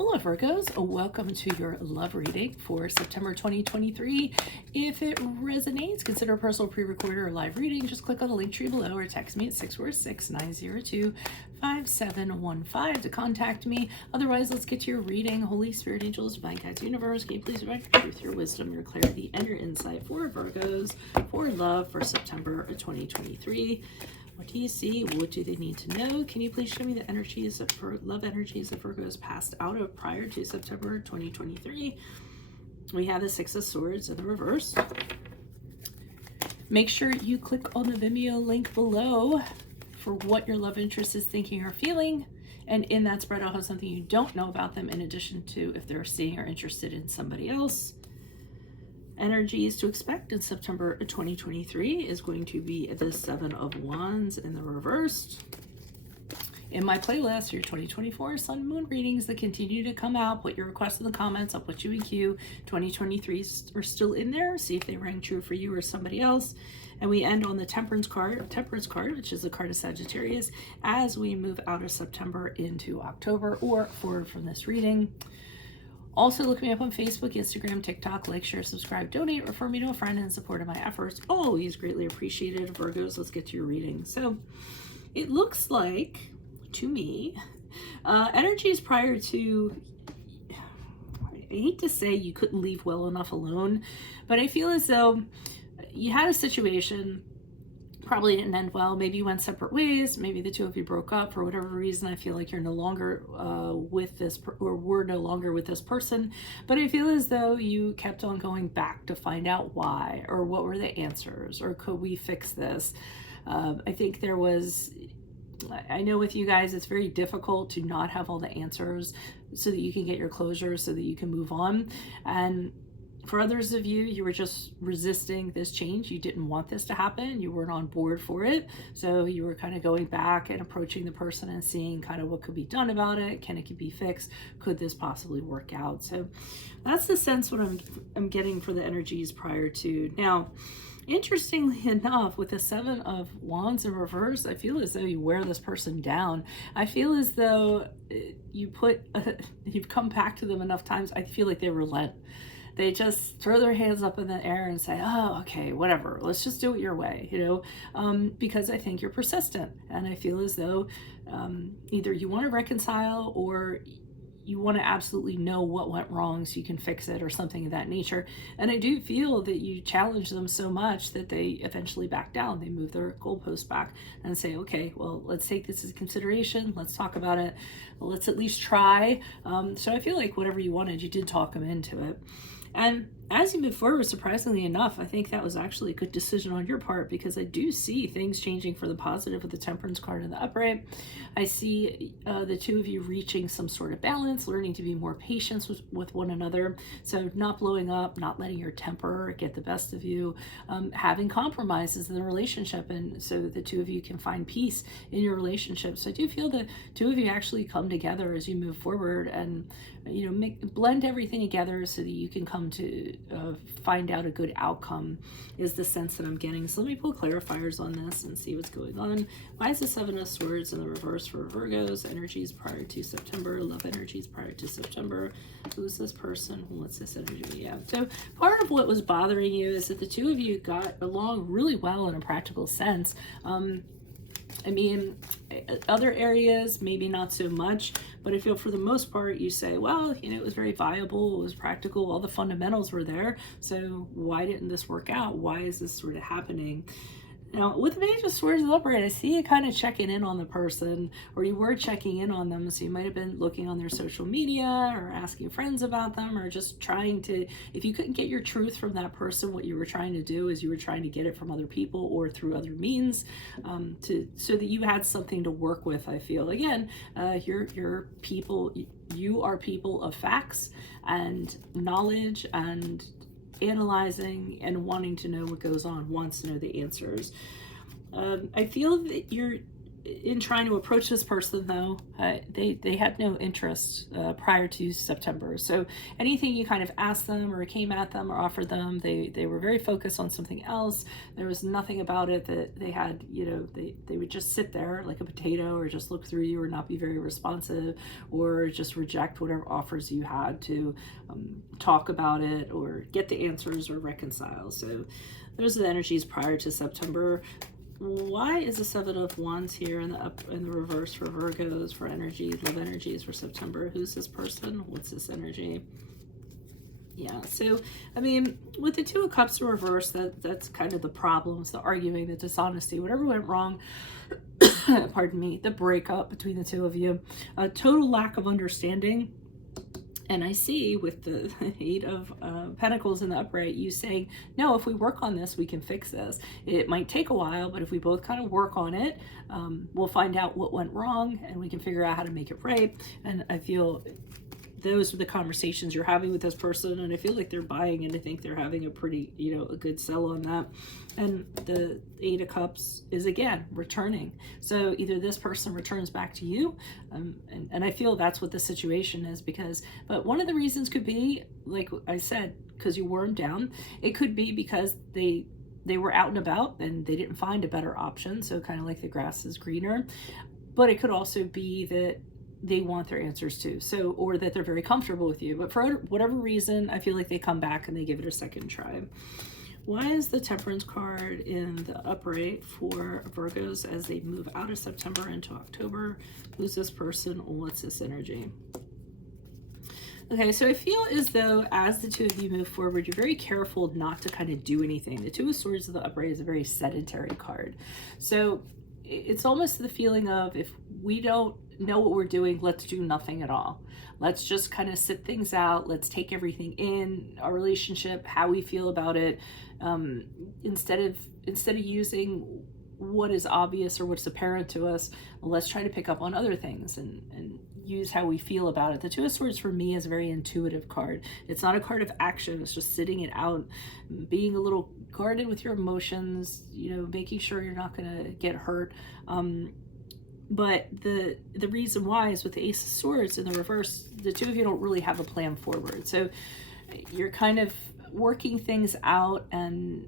Hola Virgos, welcome to your love reading for September 2023. If it resonates, consider a personal pre-recorded or live reading. Just click on the link tree below or text me at 646-902-5715 to contact me. Otherwise, let's get to your reading. Holy Spirit, angels, divine guides, universe, can you please provide your truth, your wisdom, your clarity, and your insight for Virgos, for love for September 2023. What do you see? What do they need to know? Can you please show me the energies of love energies that Virgos passed out of prior to September 2023? We have the Six of Swords in the reverse. Make sure you click on the Vimeo link below for what your love interest is thinking or feeling. And in that spread, I'll have something you don't know about them in addition to if they're seeing or interested in somebody else. Energies to expect in September 2023 is going to be the Seven of Wands in the reverse. In my playlist, your 2024 Sun Moon readings that continue to come out, put your requests in the comments. I'll put you in queue. 2023 are still in there. See if they rang true for you or somebody else. And we end on the Temperance card, which is the card of Sagittarius, as we move out of September into October or forward from this reading. Also, look me up on Facebook, Instagram, TikTok, like, share, subscribe, donate, refer me to a friend in support of my efforts. Always greatly appreciated. Virgos, let's get to your reading. So it looks like, to me, energies prior to, I hate to say you couldn't leave well enough alone, but I feel as though you had a situation, probably didn't end well. Maybe you went separate ways. Maybe the two of you broke up for whatever reason. I feel like you're no longer with this, or were no longer with this person. But I feel as though you kept on going back to find out why, or what were the answers, or could we fix this? I think there was, I know with you guys, it's very difficult to not have all the answers so that you can get your closure, so that you can move on. And for others of you, you were just resisting this change. You didn't want this to happen. You weren't on board for it. So you were kind of going back and approaching the person and seeing kind of what could be done about it. Can it be fixed? Could this possibly work out? So that's the sense what I'm getting for the energies prior to. Now, interestingly enough, with the Seven of Wands in reverse, I feel as though you wear this person down. I feel as though you've come back to them enough times. I feel like they relent. They just throw their hands up in the air and say, oh, okay, whatever, let's just do it your way, because I think you're persistent. And I feel as though either you want to reconcile or you want to absolutely know what went wrong so you can fix it or something of that nature. And I do feel that you challenge them so much that they eventually back down. They move their goalpost back and say, okay, well, let's take this as consideration. Let's talk about it. Let's at least try. So I feel like whatever you wanted, you did talk them into it. And as you move forward, surprisingly enough, I think that was actually a good decision on your part, because I do see things changing for the positive with the Temperance card in the upright. I see the two of you reaching some sort of balance, learning to be more patient with one another. So not blowing up, not letting your temper get the best of you, having compromises in the relationship, and so that the two of you can find peace in your relationship. So I do feel the two of you actually come together as you move forward and blend everything together so that you can come to find out a good outcome, is the sense that I'm getting. So let me pull clarifiers on this and see what's going on. Why is the Seven of Swords in the reverse for Virgos? Energies prior to September, love energies prior to September. Who's this person? What's this energy? Yeah. So part of what was bothering you is that the two of you got along really well in a practical sense. I mean, other areas, maybe not so much, but I feel for the most part, you say, well, it was very viable, it was practical, all the fundamentals were there, so why didn't this work out? Why is this sort of happening? Now, with the Page of Swords upright, I see you kind of checking in on the person, or you were checking in on them, so you might have been looking on their social media or asking friends about them, or just trying to, if you couldn't get your truth from that person, what you were trying to do is you were trying to get it from other people or through other means, so that you had something to work with. I feel, again, you're people, you are people of facts and knowledge and analyzing and wanting to know what goes on, wants to know the answers. I feel that in trying to approach this person, though, they had no interest prior to September. So anything you kind of asked them or came at them or offered them, they were very focused on something else. There was nothing about it that they had, you know, they would just sit there like a potato, or just look through you, or not be very responsive, or just reject whatever offers you had to talk about it or get the answers or reconcile. So those are the energies prior to September. Why is the Seven of Wands here in the reverse for Virgos, for energy, love energies for September? Who's this person? What's this energy? Yeah, so I mean, with the Two of Cups in reverse, that's kind of the problems, the arguing, the dishonesty, whatever went wrong. Pardon me, the breakup between the two of you, a total lack of understanding. And I see with the Eight of Pentacles in the upright, you saying, no, if we work on this, we can fix this. It might take a while, but if we both kind of work on it, we'll find out what went wrong and we can figure out how to make it right. And I feel those are the conversations you're having with this person, and I feel like they're buying, and I think they're having a pretty, you know, a good sell on that. And the Eight of Cups is again returning, so either this person returns back to you, and I feel that's what the situation is, because, but one of the reasons could be, like I said, because you wore them down. It could be because they were out and about and they didn't find a better option, so kind of like the grass is greener. But it could also be that they want their answers too, so, or that they're very comfortable with you, but for whatever reason, I feel like they come back and they give it a second try. Why is the Temperance card in the upright for Virgos as they move out of September into October? Who's this person? What's this energy? Okay, so I feel as though as the two of you move forward, you're very careful not to kind of do anything. The Two of Swords of the upright is a very sedentary card, so it's almost the feeling of, if we don't know what we're doing, let's do nothing at all. Let's just kind of sit things out. Let's take everything in, our relationship, how we feel about it, instead of using what is obvious or what's apparent to us. Let's try to pick up on other things and use how we feel about it. The Two of Swords for me is a very intuitive card. It's not a card of action. It's just sitting it out, being a little guarded with your emotions, you know, making sure you're not going to get hurt. But the reason why is with the Ace of Swords in the reverse, the two of you don't really have a plan forward. So you're kind of working things out and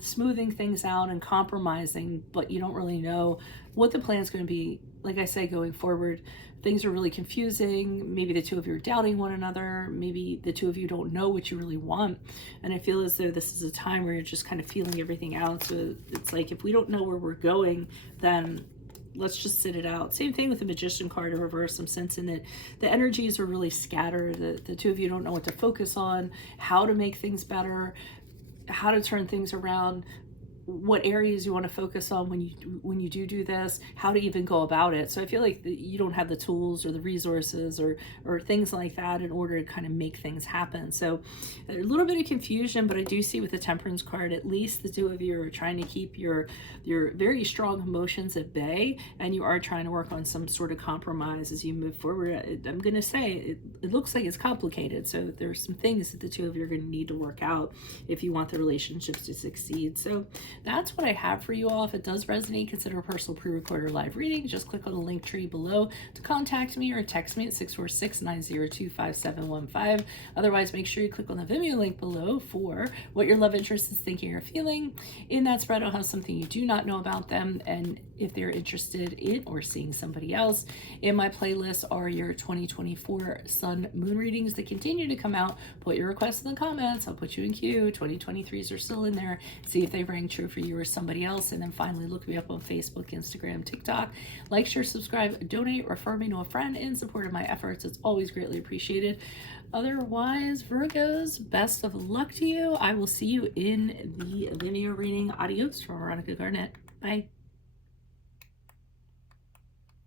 smoothing things out and compromising, but you don't really know what the plan is going to be. Like I say, going forward, things are really confusing. Maybe the two of you are doubting one another. Maybe the two of you don't know what you really want. And I feel as though this is a time where you're just kind of feeling everything out. So it's like, if we don't know where we're going, then let's just sit it out. Same thing with the Magician card in reverse. I'm sensing that the energies are really scattered. The two of you don't know what to focus on, how to make things better, how to turn things around, what areas you want to focus on when you do this, how to even go about it. So I feel like you don't have the tools or the resources or things like that in order to kind of make things happen. So a little bit of confusion, but I do see with the Temperance card, at least the two of you are trying to keep your very strong emotions at bay, and you are trying to work on some sort of compromise as you move forward. I'm going to say it looks like it's complicated, so there's some things that the two of you are going to need to work out if you want the relationships to succeed. So that's what I have for you all. If it does resonate, consider a personal pre-recorded live reading. Just click on the link tree below to contact me, or text me at 646-902-5715. Otherwise, make sure you click on the Vimeo link below for what your love interest is thinking or feeling. In that spread, I'll have something you do not know about them, and if they're interested in or seeing somebody else. In my playlist are your 2024 sun moon readings that continue to come out. Put your requests in the comments. I'll put you in queue. 2023s are still in there. See if they rang true for you or somebody else. And then finally, look me up on Facebook, Instagram, TikTok. Like, share, subscribe, donate, refer me to a friend in support of my efforts. It's always greatly appreciated. Otherwise, Virgos, best of luck to you. I will see you in the Vimeo reading. Adios from Veronica Garnett. Bye.